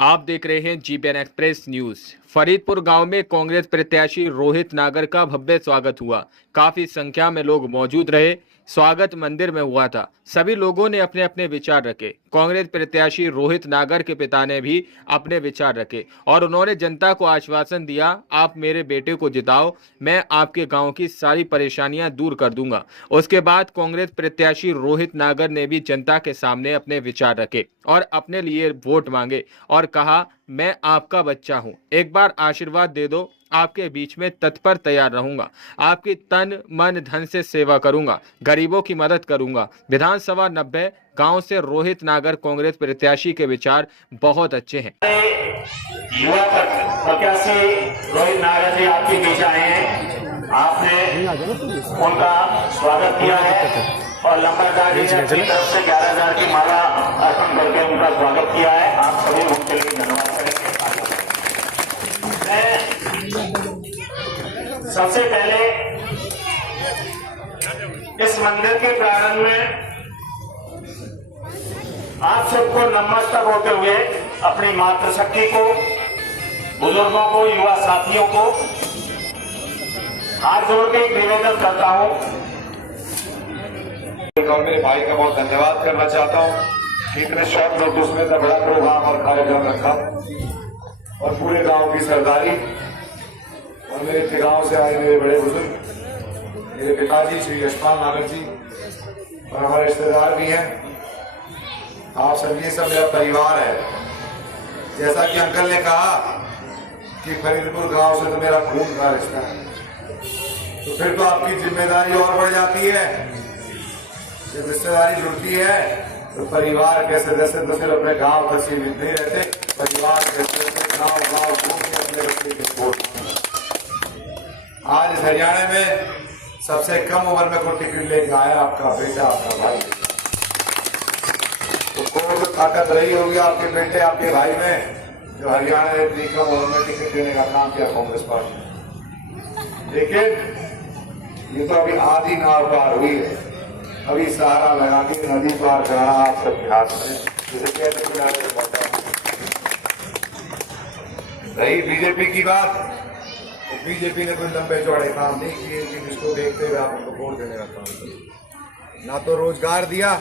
आप देख रहे हैं जीबीएन एक्सप्रेस न्यूज। फरीदपुर गांव में कांग्रेस प्रत्याशी रोहित नागर का भव्य स्वागत हुआ। काफी संख्या में लोग मौजूद रहे। स्वागत मंदिर में हुआ था। सभी लोगों ने अपने अपने विचार रखे। कांग्रेस प्रत्याशी रोहित नागर के पिता ने भी अपने विचार रखे और उन्होंने जनता को आश्वासन दिया, आप मेरे बेटे को जिताओ, मैं आपके गांव की सारी परेशानियां दूर कर दूंगा। उसके बाद कांग्रेस प्रत्याशी रोहित नागर ने भी जनता के सामने अपने विचार रखे और अपने लिए वोट मांगे और कहा, मैं आपका बच्चा हूं, एक बार आशीर्वाद दे दो, आपके बीच में तत्पर तैयार रहूंगा, आपकी तन मन धन से सेवा करूंगा, गरीबों की मदद करूंगा। विधानसभा 90 गांव से रोहित नागर कांग्रेस प्रत्याशी के विचार बहुत अच्छे हैं। युवा प्रत्याशी रोहित नागर जी आपके बीच आए हैं, आपने उनका स्वागत किया है और लंबादार जी ने अपनी तरफ से 11,000 की माला अर्पण करके उनका स्वागत किया है। आप सभी उनके लिए धन्यवाद करेंगे। सबसे पहले इस मंदिर के प्रारंभ में आप सबको नमस्कार होते हुए अपनी मातृशक्ति को, बुजुर्गों को, युवा साथियों को हाथ जोड़ के निवेदन करता हूं और मेरे भाई का बहुत धन्यवाद करना चाहता हूं कि इतने शॉर्ट नोटिस में इतना बड़ा प्रोग्राम और कार्यक्रम रखा और पूरे गांव की सरदारी और मेरे गांव से आए मेरे बड़े बुजुर्ग, मेरे पिताजी श्री यशपाल नागर जी और हमारे रिश्तेदार भी हैं। आप सब ये सब मेरा परिवार है। जैसा कि अंकल ने कहा कि फरीदपुर गांव से तो मेरा खून का रिश्ता है, तो फिर तो आपकी जिम्मेदारी और बढ़ जाती है। जब रिश्तेदारी जुड़ती है तो परिवार के सदस्य तो सिर्फ अपने गांव तक सीमित नहीं रहते, परिवार के सदस्य गांव गांव घूम के अपने बच्चे के वोट। आज इस हरियाणा में सबसे कम उम्र में को टिकट लेकर आया आपका बेटा, आपका भाई। तो कौन सी ताकत रही होगी आपके बेटे, आपके भाई में, जो हरियाणा में इतनी कम उम्र में टिकट देने का काम किया कांग्रेस पार्टी। लेकिन ये तो अभी आधी नाव पार हुई है, अभी सहारा लगा के नदी पार कराना आप सबके हाथ में। जैसे कहते रही बीजेपी की बात, तो बीजेपी ने कोई लंबे चौड़े काम नहीं किए, लेकिन इसको देखते हुए आप उनको वोट देने का काम किया। ना तो रोजगार दिया,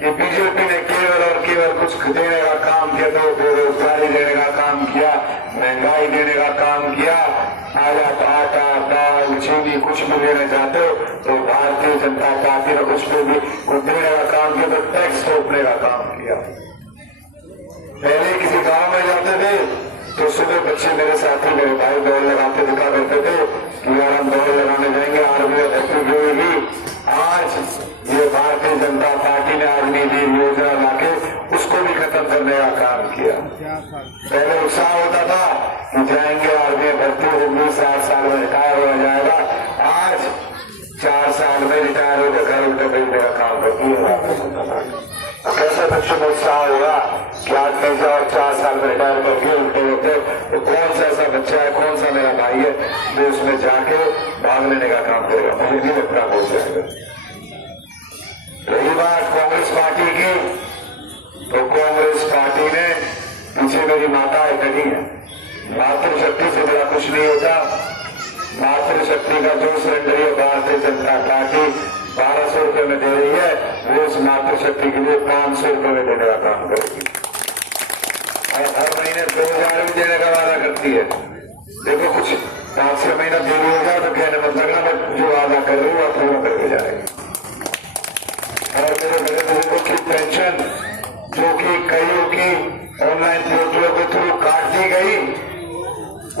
कि बीजेपी ने केवल और केवल कुछ देने का काम किया, तो बेरोजगारी देने का काम किया, महंगाई देने का काम किया। आज आप आटा, दाल, चीनी कुछ भी लेने जाते हो तो भारतीय जनता पार्टी ने कुछ भी देने का काम किया, तो टैक्स थोपने का काम किया। पहले किसी गांव में जाते थे तो सुबह बच्चे, मेरे साथी, मेरे भाई दौड़ लगाते दिखा करते थे कि यार हम दौड़ लगाने जाएंगे, आर्मी भर्ती होगी। आज ये भारतीय जनता पार्टी ने आदमी की योजना लाके उसको भी खत्म करने का काम किया। पहले उत्साह होता था कि जाएंगे, आर्मी भर्ती होगी, 60 साल में रिटायर हो जाएगा। आज 4 साल में रिटायर होकर घर उल्टे भेजने का काम करती है। कैसे बच्चों में उत्साह होगा कि आज पैसा और 4 साल में रिटायर करके उल्टे होते, तो कौन सा ऐसा बच्चा है, कौन सा मेरा भाई है जो उसमें जाके भाग लेने का काम करेगा। मुझे नहीं लगता हो जाएगा। रही बात कांग्रेस पार्टी की, तो कांग्रेस पार्टी ने पीछे मेरी माता खड़ी है। मातृशक्ति से बड़ा कुछ नहीं होता। मातृशक्ति का जो सिलेंडर है भारतीय जनता पार्टी 1200 रुपये में दे रही है, वो उस मातृशक्ति के लिए 500 रुपये में देने का काम करेगी और हर महीने 2000 भी देने का वादा करती है। देखो कुछ 5-6 महीना देनी होगा तो कहने मत लगना, मैं जो वादा कर रही हूँ आप पूरा करके जाएंगे। और मेरे बड़े बुजुर्गों की पेंशन जो कि कईयों की ऑनलाइन पोर्टलों के थ्रू काट दी गई,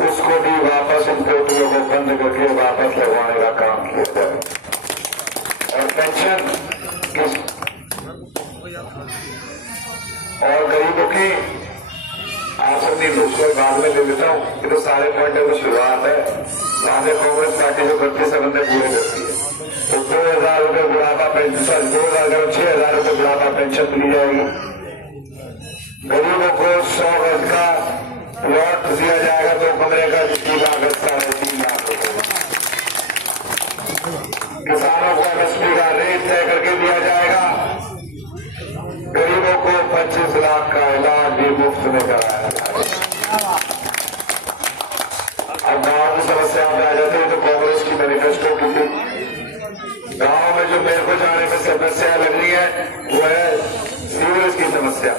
उसको भी वापस उन पोर्टलों को बंद करके वापस लगवाने का काम किया जाए। और पेंशन और गरीबों की आप सब नहीं, उसको बाद में दे देता हूँ। ये तो सारे पॉइंट है, शुरुआत है। बाद में कांग्रेस पार्टी जो करती है बंदे पूरे करती है। तो 2000 रुपये बुढ़ापा पेंशन, 6,000 रुपये बुढ़ापा पेंशन मिली जाएगी। गरीबों को 100 गज का प्लॉट दिया जाएगा, 2 कमरे का, जिसकी लागत 3.5 लाख रुपये। किसानों को एमएसपी का रेट तय करके दिया जाएगा। गरीबों को 25 लाख का इलाज भी मुफ्त में कराया जाएगा। अब गांव की समस्या में आ जाते हैं तो कांग्रेस की मैनिफेस्टो की थी। गांव में जो मेरे को जाने में समस्या लग रही है वो है सीवरेज की समस्या।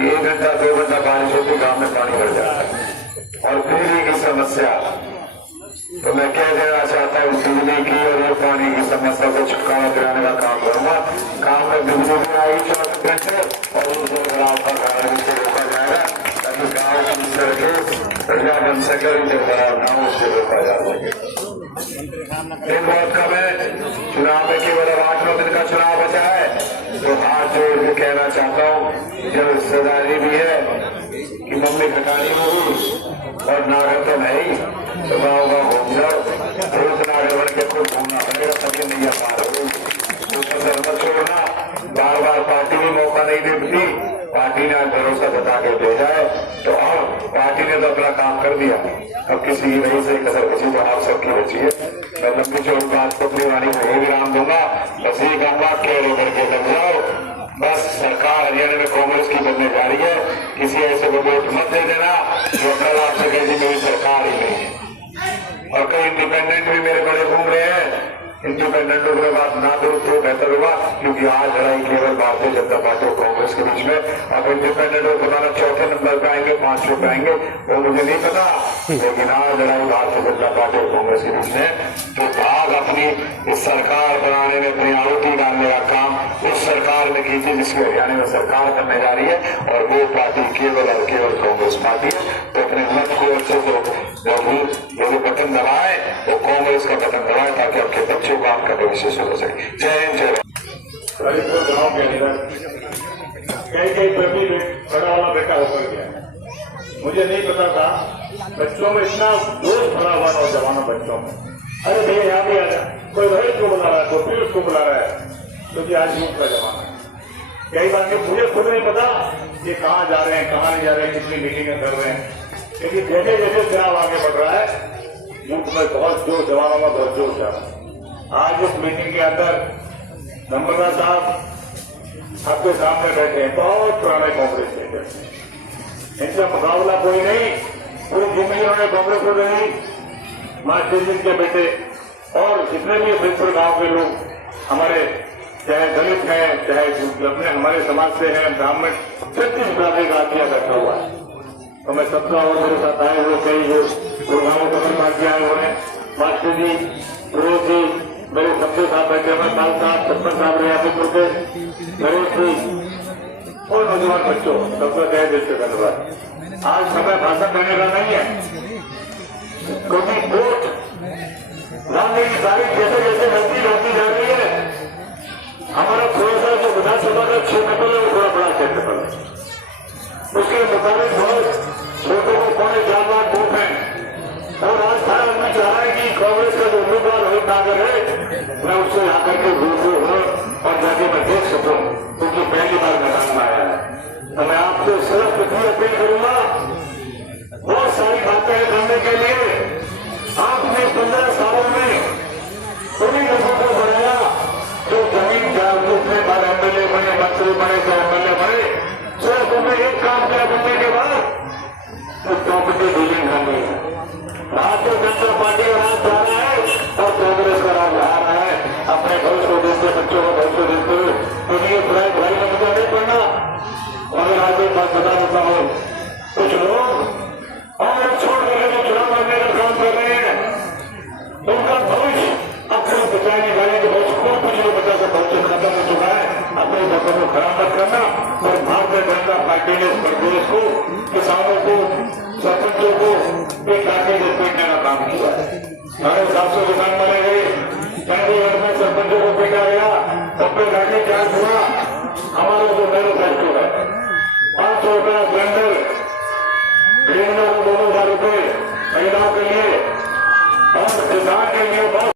1 घंटा 2 घंटा बारिश होती गांव में पानी भर जाता है। और बिजली की समस्या, तो मैं कह देना चाहता हूँ बिजली की और ये पानी की समस्या को छुटकारा दिलाने का काम करूंगा। काम में बिजली भी आई 24 घंटे और उनको गाँव का कारण से रोका जाएगा ताकि गाँव की सड़कें बढ़िया बन सके और जो खराब ना हो उससे रोका जा सके। दिन बहुत कम है, चुनाव में केवल 8-9 दिन का चुनाव बचा है, तो हाथ जोड़ के कहना चाहता हूँ जो रिश्तेदारी भी है कि मम्मी खटानी होगी और नागर तो नहीं, तो गाँव गाँव घूम जाओ। रोज नागर बन के खुद घूमना पड़ेगा तभी नहीं आ पा रहे। तो छोड़ना, बार बार पार्टी भी मौका नहीं देती। पार्टी ने आज भरोसा जता के भेजा है तो अब पार्टी ने तो अपना काम कर दिया। अब किसी की नहीं से कसर बची तो आप सबकी बची है। मैं लंबी चौड़ी बात को अपनी वाणी को विराम दूंगा। बस ये कहूंगा कैरे करके समझाओ, बस सरकार हरियाणा में कांग्रेस की बनने जा रही है। किसी ऐसे को वोट मत दे देना जो कल आपसे कह दी मेरी सरकार ही नहीं है। और कई इंडिपेंडेंट भी मेरे बड़े घूम रहे हैं, इंडिपेंडेंटों की बात ना करो तो बेहतर होगा, क्योंकि आज लड़ाई केवल भारतीय जनता पार्टी और कांग्रेस के बीच में। अब इंडिपेंडेंटों को बताना 4थे नंबर पे आएंगे, 5वें पे आएंगे, वो मुझे नहीं पता, लेकिन आज लड़ाई भारतीय जनता पार्टी और कांग्रेस के बीच में। तो आज अपनी इस सरकार बनाने में अपनी आहुति डालने का काम उस सरकार ने की थी जिसकी हरियाणा में सरकार करने जा रही है, और वो पार्टी केवल और केवल कांग्रेस पार्टी है। तो अपने मत को अच्छे से जो बटन दबाए वो कांग्रेस का बटन दबाए ताकि आपके बच्चों को आपका भविष्य सुधर सके। जय हिंद, जय ललितपुर गांव के अंदर कई प्रति बड़ा वाला बेटा होकर गया। मुझे नहीं पता था, बच्चों में इतना जोश भरा हुआ नौजवानों बच्चों में, अरे भैया यहाँ भी आ जा, कोई रोहित को बुला रहा है, कोई पीयूष को बुला रहा है, क्योंकि आज यूथ का जमाना है। कई बार मुझे खुद नहीं पता ये कहाँ जा रहे हैं, कहाँ नहीं जा रहे हैं, कितनी मीटिंगें कर रहे हैं, लेकिन जैसे जैसे चुनाव आगे बढ़ रहा है यूथ में बहुत जोश, जवानों में बहुत जोश जा रहा है। आज इस मीटिंग के अंदर नंबरदार साहब आपके सामने बैठे हैं, बहुत पुराने कांग्रेस के, इनका मुकाबला कोई नहीं। पूरी जिंदगी उन्होंने कांग्रेस को रही, मास्टर जी के बेटे और जितने भी फरीदपुर गांव के लोग हमारे, चाहे दलित हैं, चाहे अपने हमारे समाज से हैं, ब्राह्मण, 36 जाति का आदिया बैठा हुआ है। तो मैं सबका और मेरे साथ आए हुए कई जो गुरुगांव कमल पार्टी आए हुए हैं, मास्टर जी, सुरेश जी, मेरे सबके साथ बैठे हुए लाल साहब, सरपंच साहब रियासतपुर के, नरेश जी और नौजवान बच्चों, सबका तहे दिल से धन्यवाद। आज समय भाषण देने का नहीं है, क्योंकि वोट डालने की तारीख जैसे जैसे नजदीक होती जा रही है, हमारा थोड़ा सा जो विधानसभा का क्षेत्रफल है वो थोड़ा बड़ा क्षेत्रफल है, उसके मुताबिक बहुत छोटों को 4.5 लाख वोट है। और आज सारा आदमी चाह रहा है कि कांग्रेस का जो उम्मीदवार रोहित नागर है मैं उससे आकर के रूबरू हूँ और जाके मैं देख सकूं, क्योंकि पहली बार मैदान में आया है। तो मैं आपको सिर्फ इतनी अपील करूंगा, बहुत सारी बातें हैं करने के लिए। आपने 15 सालों में उन्हीं लोगों को बनाया जो जमीन जागरूक में बार एमएलए बने, मंत्री बने, तो एमएलए बने, सिर्फ उन्हें एक काम किया बनने के बाद तो प्रॉपर्टी डीलिंग हो गई है। भारतीय जनता पार्टी का राज जा रहा है और कांग्रेस का राज आ रहा है। अपने भविष्य को देखते, बच्चों को भविष्य देखते हुए, तो ये बुराई बुराई का मुद्दा नहीं पड़ना। और आज एक बात बता देता हूँ, कुछ लोग और छोड़ करके चुनाव करने का काम कर रहे हैं, उनका भविष्य अपने बचाने वाले के भविष्य को कुछ नहीं बचा कर भविष्य खत्म हो चुका है। अपने बच्चों को खराब मत करना। और भारतीय जनता पार्टी ने इस प्रदेश को, किसानों को, सरपंचों को एक लाठी से पीटने का काम किया है। 750 दुकान बने गए, चंडीगढ़ में सरपंचों को पीटा गया, तब पे लाठी चार्ज हुआ। हमारे जो मैन्युफैक्चर है 500 रुपया सिलेंडर, गरीबों को 2000 रुपये महिलाओं के लिए और किसान के लिए बहुत